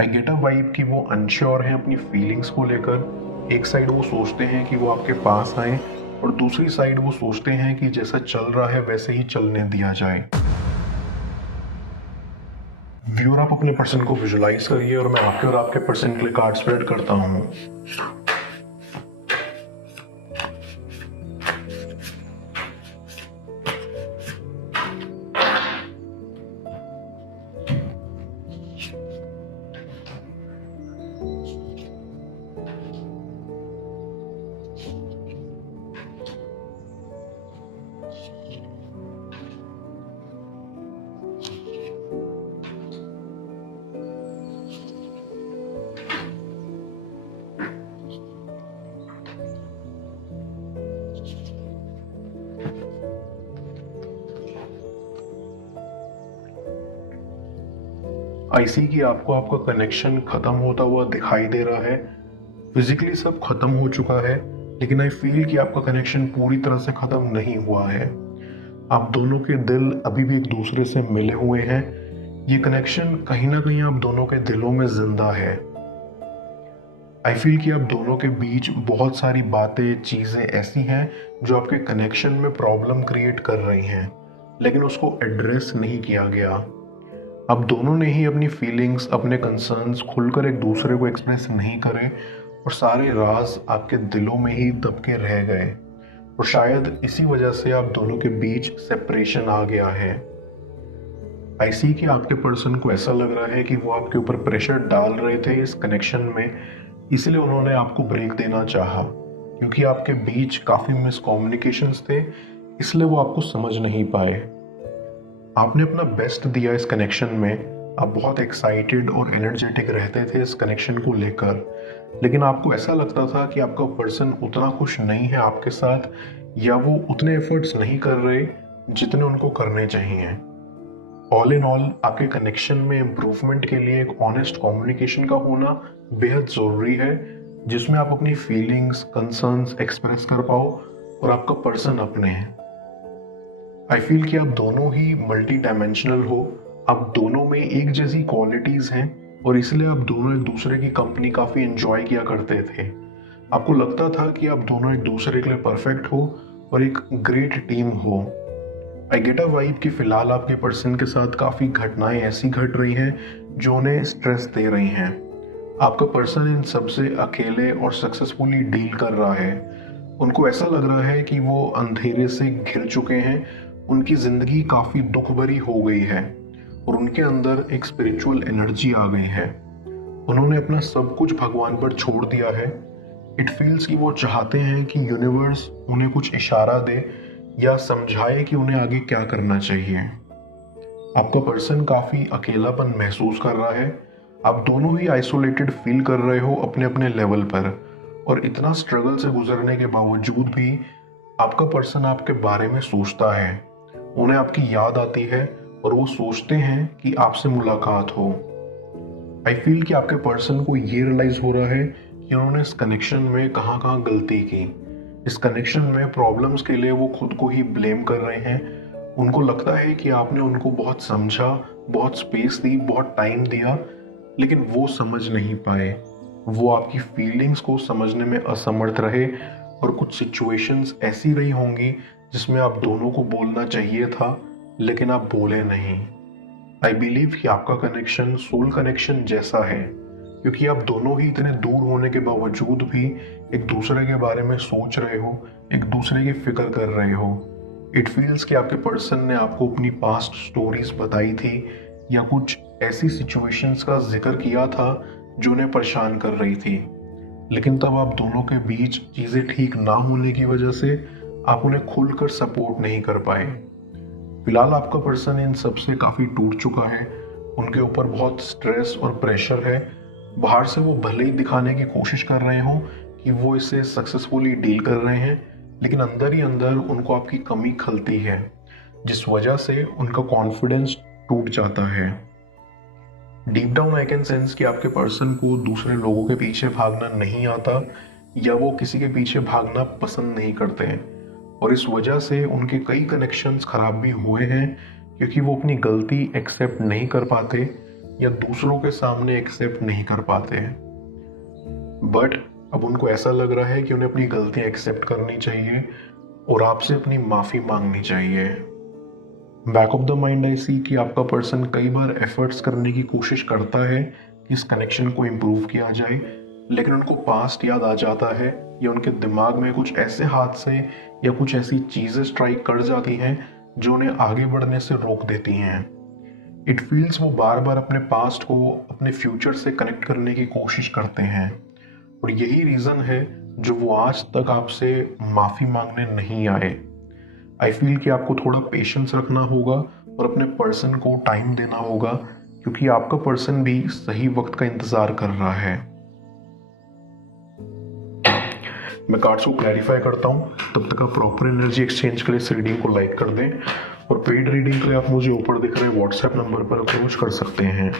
I get a vibe कि वो unsure हैं अपनी फीलिंग्स को लेकर। एक साइड वो सोचते हैं कि वो आपके पास आए और दूसरी साइड वो सोचते हैं कि जैसा चल रहा है वैसे ही चलने दिया जाए। व्यूअर, आप अपने पर्सन को विजुलाइज करिए और मैं आपके और आपके पर्सन के लिए कार्ड स्प्रेड करता हूँ। आई सी कि आपको आपका कनेक्शन खत्म होता हुआ दिखाई दे रहा है। फिजिकली सब खत्म हो चुका है, लेकिन आई फील कि आपका कनेक्शन पूरी तरह से खत्म नहीं हुआ है। आप दोनों के दिल अभी भी एक दूसरे से मिले हुए हैं। ये कनेक्शन कहीं ना कहीं आप दोनों के दिलों में जिंदा है। आई फील कि आप दोनों के बीच बहुत सारी बातें, चीज़ें ऐसी हैं जो आपके कनेक्शन में प्रॉब्लम क्रिएट कर रही हैं, लेकिन उसको एड्रेस नहीं किया गया। अब दोनों ने ही अपनी फीलिंग्स, अपने कंसर्न्स खुलकर एक दूसरे को एक्सप्रेस नहीं करे और सारे राज आपके दिलों में ही दब के रह गए। और शायद इसी वजह से आप दोनों के बीच सेपरेशन आ गया है। आई सी कि आपके पर्सन को ऐसा लग रहा है कि वो आपके ऊपर प्रेशर डाल रहे थे इस कनेक्शन में, इसलिए उन्होंने आपको ब्रेक देना चाहा, क्योंकि आपके बीच काफ़ी मिसकम्युनिकेशंस थे, इसलिए वो आपको समझ नहीं पाए। आपने अपना बेस्ट दिया इस कनेक्शन में। आप बहुत एक्साइटेड और एनर्जेटिक रहते थे इस कनेक्शन को लेकर, लेकिन आपको ऐसा लगता था कि आपका पर्सन उतना खुश नहीं है आपके साथ, या वो उतने एफर्ट्स नहीं कर रहे जितने उनको करने चाहिए। ऑल इन ऑल, आपके कनेक्शन में इम्प्रूवमेंट के लिए एक ऑनेस्ट कम्युनिकेशन का होना बेहद ज़रूरी है, जिसमें आप अपनी फीलिंग्स, कंसर्न्स एक्सप्रेस कर पाओ और आपका पर्सन अपने। आई फील कि आप दोनों ही मल्टी डायमेंशनल हो। आप दोनों में एक जैसी क्वालिटीज़ हैं और इसलिए आप दोनों एक दूसरे की कंपनी काफ़ी एंजॉय किया करते थे। आपको लगता था कि आप दोनों एक दूसरे के लिए परफेक्ट हो और एक ग्रेट टीम हो। आई गेट अ वाइब कि फिलहाल आपके पर्सन के साथ काफ़ी घटनाएं ऐसी घट रही हैं जो उन्हें स्ट्रेस दे रही हैं। आपका पर्सन इन सबसे अकेले और सक्सेसफुली डील कर रहा है। उनको ऐसा लग रहा है कि वो अंधेरे से घिर चुके हैं, उनकी ज़िंदगी काफ़ी दुख भरी हो गई है और उनके अंदर एक स्पिरिचुअल एनर्जी आ गई है। उन्होंने अपना सब कुछ भगवान पर छोड़ दिया है। इट फील्स कि वो चाहते हैं कि यूनिवर्स उन्हें कुछ इशारा दे या समझाए कि उन्हें आगे क्या करना चाहिए। आपका पर्सन काफ़ी अकेलापन महसूस कर रहा है। आप दोनों ही आइसोलेटेड फील कर रहे हो अपने अपने लेवल पर, और इतना स्ट्रगल से गुजरने के बावजूद भी आपका पर्सन आपके बारे में सोचता है। उन्हें आपकी याद आती है और वो सोचते हैं कि आपसे मुलाकात हो। आई फील कि आपके पर्सन को ये रियलाइज हो रहा है कि उन्होंने इस कनेक्शन में कहाँ कहाँ गलती की। इस कनेक्शन में प्रॉब्लम्स के लिए वो खुद को ही ब्लेम कर रहे हैं। उनको लगता है कि आपने उनको बहुत समझा, बहुत स्पेस दी, बहुत टाइम दिया, लेकिन वो समझ नहीं पाए। वो आपकी फीलिंग्स को समझने में असमर्थ रहे और कुछ सिचुएशंस ऐसी रही होंगी जिसमें आप दोनों को बोलना चाहिए था, लेकिन आप बोले नहीं। आई बिलीव कि आपका कनेक्शन सोल कनेक्शन जैसा है, क्योंकि आप दोनों ही इतने दूर होने के बावजूद भी एक दूसरे के बारे में सोच रहे हो, एक दूसरे की फिक्र कर रहे हो। इट फील्स कि आपके पर्सन ने आपको अपनी पास्ट स्टोरीज बताई थी या कुछ ऐसी सिचुएशंस का जिक्र किया था जो उन्हें परेशान कर रही थी, लेकिन तब आप दोनों के बीच चीज़ें ठीक ना होने की वजह से आप उन्हें खुलकर सपोर्ट नहीं कर पाए। फिलहाल आपका पर्सन इन सब से काफ़ी टूट चुका है। उनके ऊपर बहुत स्ट्रेस और प्रेशर है। बाहर से वो भले ही दिखाने की कोशिश कर रहे हो कि वो इसे सक्सेसफुली डील कर रहे हैं, लेकिन अंदर ही अंदर उनको आपकी कमी खलती है, जिस वजह से उनका कॉन्फिडेंस टूट जाता है। Deep down I can sense कि आपके पर्सन को दूसरे लोगों के पीछे भागना नहीं आता, या वो किसी के पीछे भागना पसंद नहीं करते हैं, और इस वजह से उनके कई कनेक्शंस खराब भी हुए हैं, क्योंकि वो अपनी गलती एक्सेप्ट नहीं कर पाते या दूसरों के सामने एक्सेप्ट नहीं कर पाते हैं। बट अब उनको ऐसा लग रहा है कि उन्हें अपनी गलतियां एक्सेप्ट करनी चाहिए और आपसे अपनी माफ़ी मांगनी चाहिए। Back of the mind I see कि आपका पर्सन कई बार एफर्ट्स करने की कोशिश करता है कि इस कनेक्शन को इम्प्रूव किया जाए, लेकिन उनको पास्ट याद आ जाता है या उनके दिमाग में कुछ ऐसे हादसे या कुछ ऐसी चीज़ें स्ट्राइक कर जाती हैं जो उन्हें आगे बढ़ने से रोक देती हैं। इट फील्स वो बार बार अपने पास्ट को अपने फ्यूचर से कनेक्ट करने की कोशिश करते हैं और यही रीज़न है जो वो आज तक आपसे माफ़ी मांगने नहीं आए। आई फील कि आपको थोड़ा पेशेंस रखना होगा और अपने पर्सन को टाइम देना होगा, क्योंकि आपका पर्सन भी सही वक्त का इंतज़ार कर रहा है। मैं कार्ड्स को क्लैरिफाई करता हूँ, तब तक आप प्रॉपर एनर्जी एक्सचेंज के लिए इस रीडिंग को लाइक कर दें और पेड रीडिंग के लिए आप मुझे ऊपर दिख रहे व्हाट्सएप नंबर पर अप्रोच कर सकते हैं।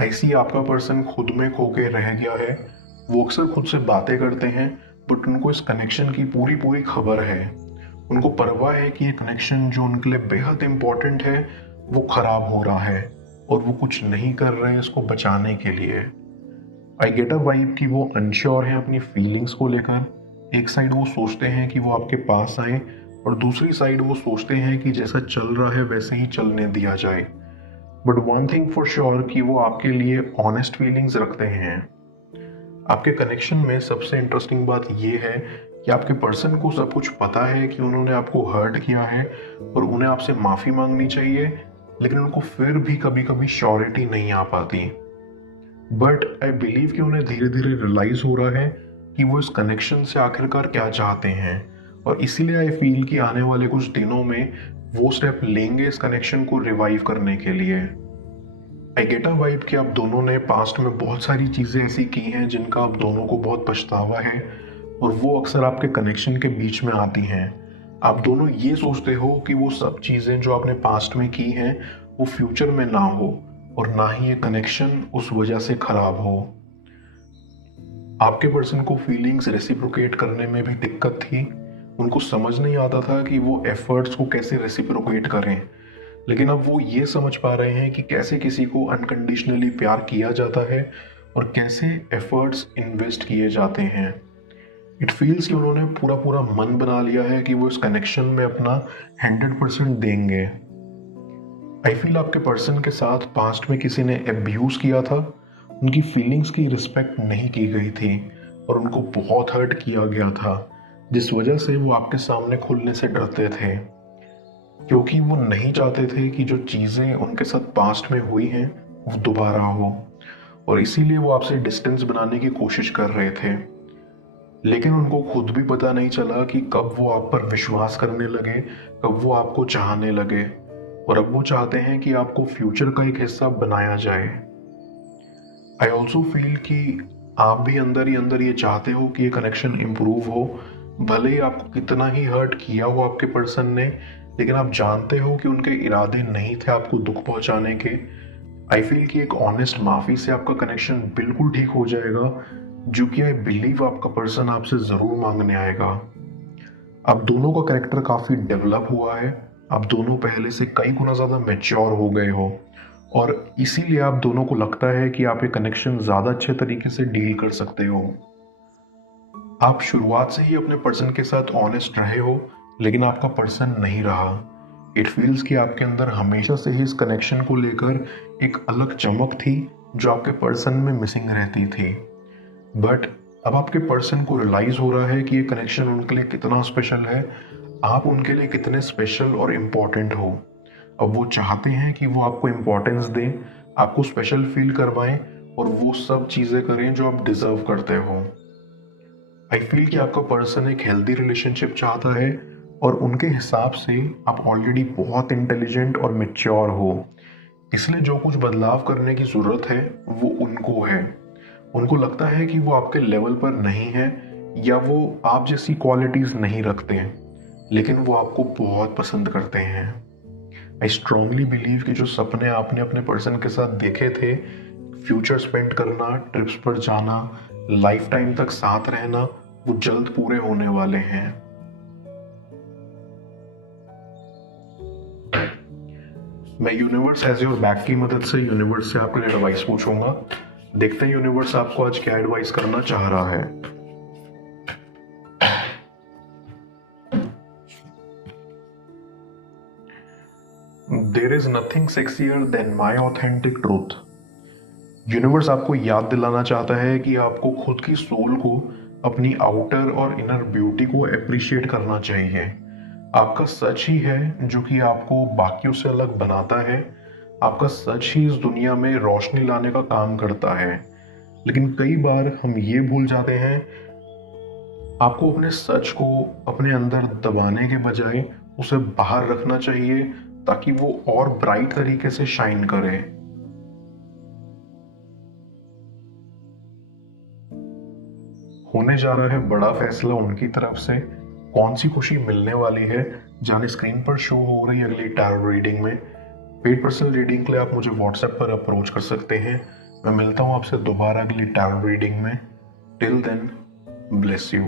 ऐसी आपका पर्सन खुद में खो के रह गया है। वो अक्सर खुद से बातें करते हैं, बट उनको इस कनेक्शन की पूरी पूरी खबर है। उनको परवाह है कि ये कनेक्शन जो उनके लिए बेहद इंपॉर्टेंट है वो खराब हो रहा है और वो कुछ नहीं कर रहे हैं इसको बचाने के लिए। आई गेट अ वाइब कि वो अनश्योर हैं अपनी फीलिंग्स को लेकर। एक साइड वो सोचते हैं कि वो आपके पास आए और दूसरी साइड वो सोचते हैं कि जैसा चल रहा है वैसे ही चलने दिया जाए। But one thing for sure कि वो आपके लिए ऑनेस्ट फीलिंग्स रखते हैं। आपके कनेक्शन में सबसे इंटरेस्टिंग बात ये है कि आपके पर्सन को सब कुछ पता है कि उन्होंने आपको हर्ट किया है और उन्हें आपसे माफ़ी मांगनी चाहिए, लेकिन उनको फिर भी कभी कभी श्योरिटी नहीं आ पाती। बट आई बिलीव कि उन्हें धीरे धीरे रियलाइज हो रहा है कि वो इस कनेक्शन से आखिरकार क्या चाहते हैं, और इसीलिए आई फील कि आने वाले कुछ दिनों में वो स्टेप लेंगे इस कनेक्शन को रिवाइव करने के लिए। आई गेट अ वाइब कि आप दोनों ने पास्ट में बहुत सारी चीज़ें ऐसी की हैं जिनका आप दोनों को बहुत पछतावा है और वो अक्सर आपके कनेक्शन के बीच में आती हैं। आप दोनों ये सोचते हो कि वो सब चीज़ें जो आपने पास्ट में की हैं वो फ्यूचर में ना हो और ना ही ये कनेक्शन उस वजह से खराब हो। आपके पर्सन को फीलिंग्स रेसिप्रोकेट करने में भी दिक्कत थी। उनको समझ नहीं आता था कि वो एफर्ट्स को कैसे रेसिप्रोकेट करें, लेकिन अब वो ये समझ पा रहे हैं कि कैसे किसी को अनकंडीशनली प्यार किया जाता है और कैसे एफर्ट्स इन्वेस्ट किए जाते हैं। इट फील्स कि उन्होंने पूरा पूरा मन बना लिया है कि वो इस कनेक्शन में अपना 100% देंगे। आई फील आपके पर्सन के साथ पास्ट में किसी ने अब्यूज़ किया था, उनकी फीलिंग्स की रिस्पेक्ट नहीं की गई थी और उनको बहुत हर्ट किया गया था, जिस वजह से वो आपके सामने खुलने से डरते थे, क्योंकि वो नहीं चाहते थे कि जो चीज़ें उनके साथ पास्ट में हुई हैं वो दोबारा हो, और इसीलिए वो आपसे डिस्टेंस बनाने की कोशिश कर रहे थे। लेकिन उनको खुद भी पता नहीं चला कि कब वो आप पर विश्वास करने लगे, कब वो आपको चाहने लगे, और अब वो चाहते हैं कि आपको फ्यूचर का एक हिस्सा बनाया जाए। आई ऑल्सो फील कि आप भी अंदर ही अंदर ये चाहते हो कि ये कनेक्शन इम्प्रूव हो, भले ही आपको कितना ही हर्ट किया हो आपके पर्सन ने, लेकिन आप जानते हो कि उनके इरादे नहीं थे आपको दुख पहुंचाने के। आई फील कि एक ऑनेस्ट माफ़ी से आपका कनेक्शन बिल्कुल ठीक हो जाएगा, जो कि आई बिलीव आपका पर्सन आपसे ज़रूर मांगने आएगा। आप दोनों का कैरेक्टर काफ़ी डेवलप हुआ है, आप दोनों पहले से कई गुना ज़्यादा मैच्योर हो गए हो, और इसीलिए आप दोनों को लगता है कि आप ये कनेक्शन ज़्यादा अच्छे तरीके से डील कर सकते हो। आप शुरुआत से ही अपने पर्सन के साथ ऑनेस्ट रहे हो, लेकिन आपका पर्सन नहीं रहा। इट फील्स कि आपके अंदर हमेशा से ही इस कनेक्शन को लेकर एक अलग चमक थी जो आपके पर्सन में मिसिंग रहती थी। बट अब आपके पर्सन को रियलाइज हो रहा है कि ये कनेक्शन उनके लिए कितना स्पेशल है, आप उनके लिए कितने स्पेशल और इम्पोर्टेंट हो। अब वो चाहते हैं कि वो आपको इम्पोर्टेंस दें, आपको स्पेशल फील करवाएं और वो सब चीज़ें करें जो आप डिजर्व करते हो। आई फील कि आपका पर्सन एक हेल्दी रिलेशनशिप चाहता है, और उनके हिसाब से आप ऑलरेडी बहुत इंटेलिजेंट और मैच्योर हो, इसलिए जो कुछ बदलाव करने की ज़रूरत है वो उनको है। उनको लगता है कि वो आपके लेवल पर नहीं है या वो आप जैसी क्वालिटीज़ नहीं रखते हैं, लेकिन वो आपको बहुत पसंद करते हैं। आई स्ट्रांगली बिलीव कि जो सपने आपने अपने पर्सन के साथ देखे थे, फ्यूचर स्पेंड करना, ट्रिप्स पर जाना, लाइफ टाइम तक साथ रहना, वो जल्द पूरे होने वाले हैं। मैं यूनिवर्स एज योर बैक की मदद से यूनिवर्स से आपके लिए एडवाइस पूछूंगा। देखते हैं यूनिवर्स आपको आज क्या एडवाइस करना चाह रहा है। There is nothing sexier than my authentic truth. Universe आपको याद दिलाना चाहता है कि आपको खुद की सोल को, अपनी आउटर और इनर ब्यूटी को अप्रिशिएट करना चाहिए। आपका सच ही है जो कि आपको बाकियों से अलग बनाता है। आपका सच ही इस दुनिया में रोशनी लाने का काम करता है। लेकिन कई बार हम ये भूल जाते हैं, आपको अपने सच को अपने अंदर दबाने के बजाय उसे बाहर रखना चाहिए ताकि वो और ब्राइट तरीके से शाइन करे। होने जा रहा है बड़ा फैसला उनकी तरफ से। कौन सी खुशी मिलने वाली है जाने स्क्रीन पर शो हो रही अगली टैरो रीडिंग में। पेड पर्सनल रीडिंग के लिए आप मुझे व्हाट्सएप पर अप्रोच कर सकते हैं। मैं मिलता हूं आपसे दोबारा अगली टैरो रीडिंग में। Till then, bless you.